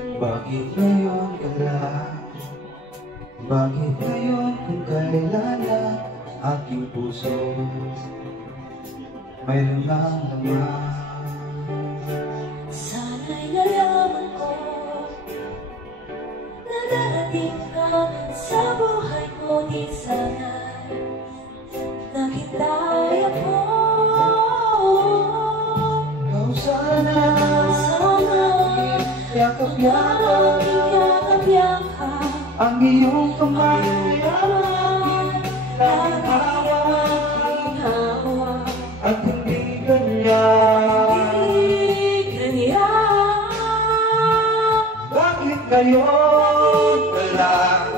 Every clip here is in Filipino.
Bakit ngayon ka lang? Bakit ngayon kung kailan na aking puso mayroon lang naman? Sana'y nalaman ko na darating ka sa buhay ko. Di sana'y naghintay ako. Ikaw sana yakap-yakap ang iyong kamay laging hawak at hindi ganyan. Bakit ngayon ka lang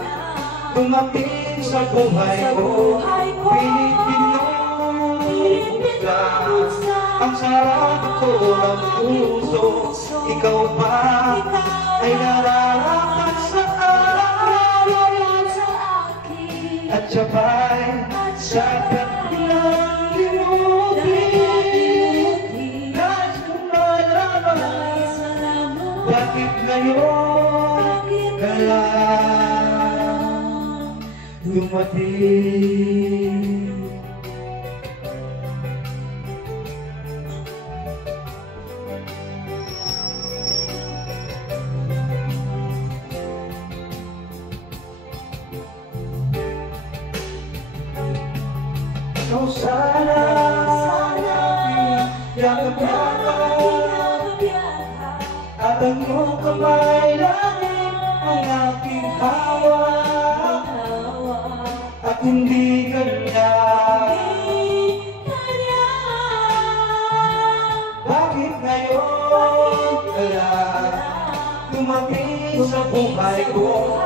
dumating sa buhay ko? Pinipinubuksan ang sarado ko ng puso. Ikaw ba ay nararapat sa akin? At siya ba'y dapat nilang limutin? Nais kong malaman bakit ngayon ka lang dumating? Ikaw sana yakap-yakap at ang iyong kamay laging ang aking hawak at hindi ganyan. Bakit ngayon ka lang dumating sa buhay ko?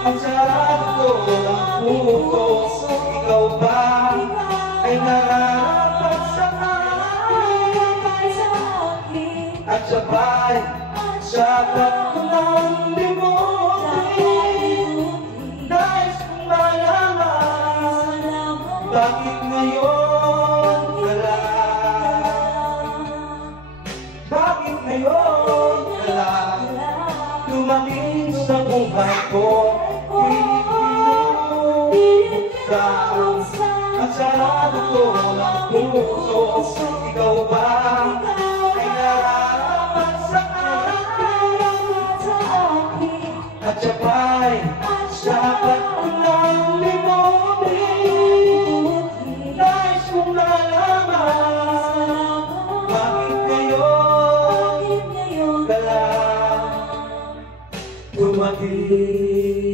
Ang sarado ko ng puso. Ikaw ba ay nararapat sa akin? At sabay dapat ko nang limutin. Nais kong malaman bakit ngayon ka lang? Bakit ngayon ka lang dumating sa buhay ko? Ang sarado ko ng puso. Ikaw ba ay nararapat sa akin? At siya ba'y dapat ko nang limutin? Nais kong malaman bakit ngayon ka lang dumating?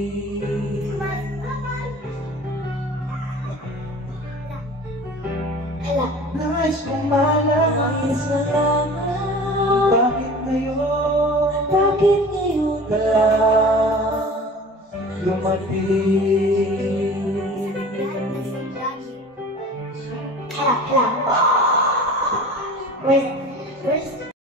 Nais kong malaman bakit ngayon ka lang dumating? Hello. Where's